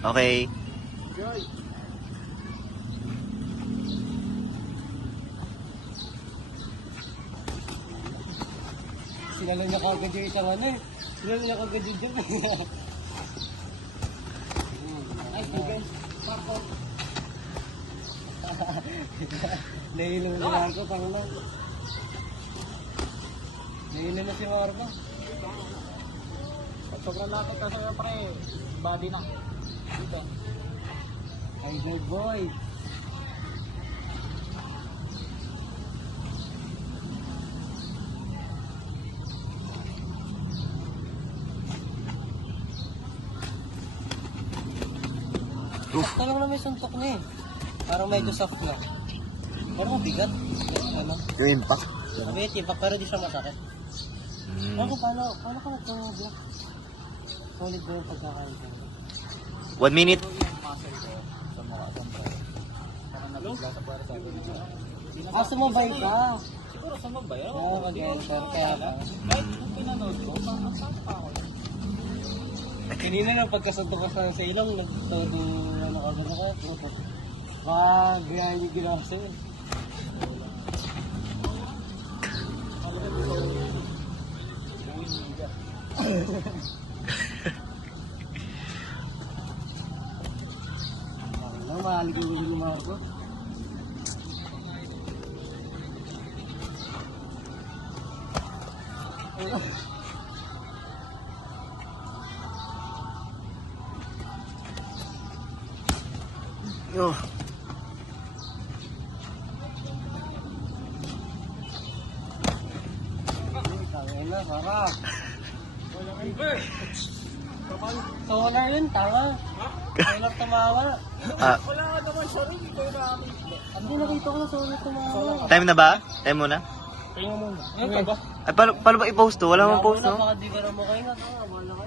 Okay. Sinala niya kagad yung itang ano eh. Sinala niya kagad yung dyan. Ay, Steven. Marco. Nainom si Marco, parang lang. Nainom na si Marco. Sobrang lapit na sa'yo, pre. Body na. Dito. Idol boy. Sakto lang na may suntok na eh. Parang medyo soft na. Pero mabigat. Ano? Yung impact. Mabigat impact pero di siya masakit. Ano paano ka nagtawag? Solid ba yung pagkakain ko? 1 minute. Yung muscle ko sa mukha, siyempre. Parang nabigla sa para sa akin. Sumabay ka. Siguro sumabay. Oo, mag-enter. Kaya ba? Kahit kung pinanood ko, ang saan pa ako. Kanina na pagkasuntok ka sa ilong, nagtodo ano ka ba na ka? Wag, yan yung ginawa sa'yo. Ano, mahal ko yung Marco. Yo. Tangin na, sarap. Sonar yun, tanga. Sonar tumawa. Wala ka naman siya rin. Ikaw na kami. Hindi nakita ko na sonar tumawa. Time na ba? Time muna? Tingnan mo na. Ayun ka ba? Ay, paano ba i-post to? Wala mong post, no? Baka di ka na makaingat. Wala ka.